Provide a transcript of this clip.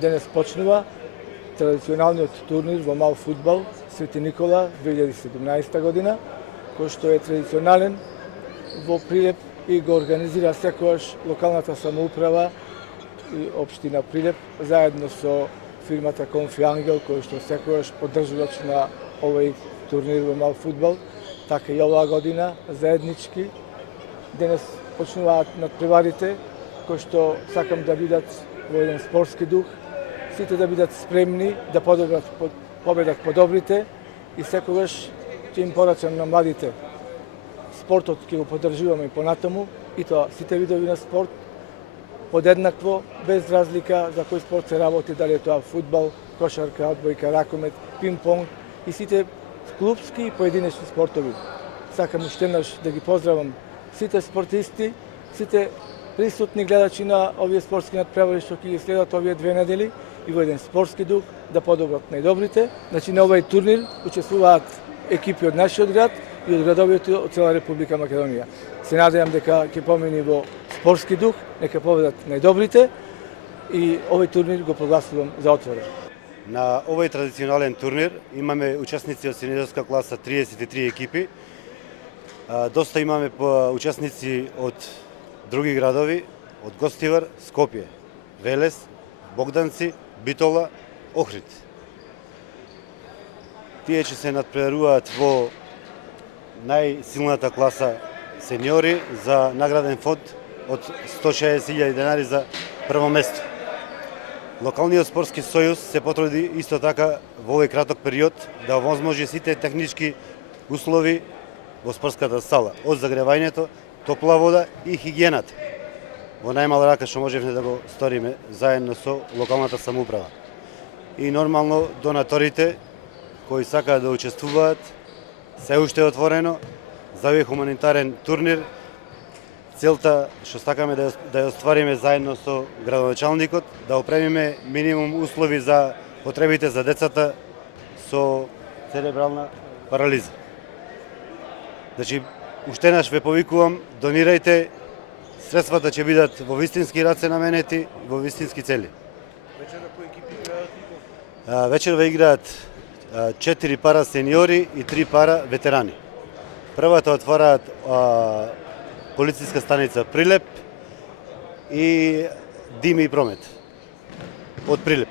Денес почнува традиционалниот турнир во мал фудбал Свети Никола 2017 година, кој што е традиционален во Прилеп и го организира секојаш локалната самоуправа и општина Прилеп заедно со фирмата Конфи Ангел, кој што секојаш поддржувач на овој турнир во мал фудбал, така и оваа година заеднички. Денес почнуваат надпреварите кои што сакам да бидат во еден спортски дух, сите да бидат спремни да победат подобрите и секогаш ќе им порачам на младите. Спортот ќе го поддржуваме и понатаму, и тоа сите видови на спорт, подеднакво, без разлика за кој спорт се работи, дали е тоа фудбал, кошарка, одбојка, ракомет, пинг-понг и сите клупски и поединечни спортови. Сакам уште еднаш да ги поздравам сите спортисти, сите присутни гледачи на овие спортски надпревари што ќе ги следат овие 2 недели и во еден спортски дух да подобрат најдобрите. Значи на овој турнир учествуваат екипи од нашиот град и од градовите од цела Република Македонија. Се надевам дека ќе помине во спортски дух, нека победат најдобрите и овој турнир го прогласувам за отворен. На овој традиционален турнир имаме учесници од сениорска класа 33 екипи. Доста имаме учесници од други градови, од Гостивар, Скопје, Велес, Богданци, Битола, Охрид. Тие ќе се надпреваруваат во најсилната класа сениори за награден фонд од 160.000 денари за прво место. Локалниот спортски сојуз се потруди исто така во овој краток период да овозможи сите технички услови во спортската сала, од загревањето, топла вода и хигиената. Во најмала рака што можевме да го сториме заедно со локалната самоуправа. И нормално донаторите кои сакаат да учествуваат, се уште е отворено за овој хуманитарен турнир. Целта што сакаме да ја оствариме заедно со градоначалникот, да опремиме минимум услови за потребите за децата со церебрална парализа. Значи, уште еднаш ве повикувам, донирајте, средствата ќе бидат во вистински раце наменети, во вистински цели. Вечера кои екипи играат? Вечерва играат 4 пара сениори и 3 пара ветерани. Првата отвараат полициска станица Прилеп и Дими и Промет од Прилеп.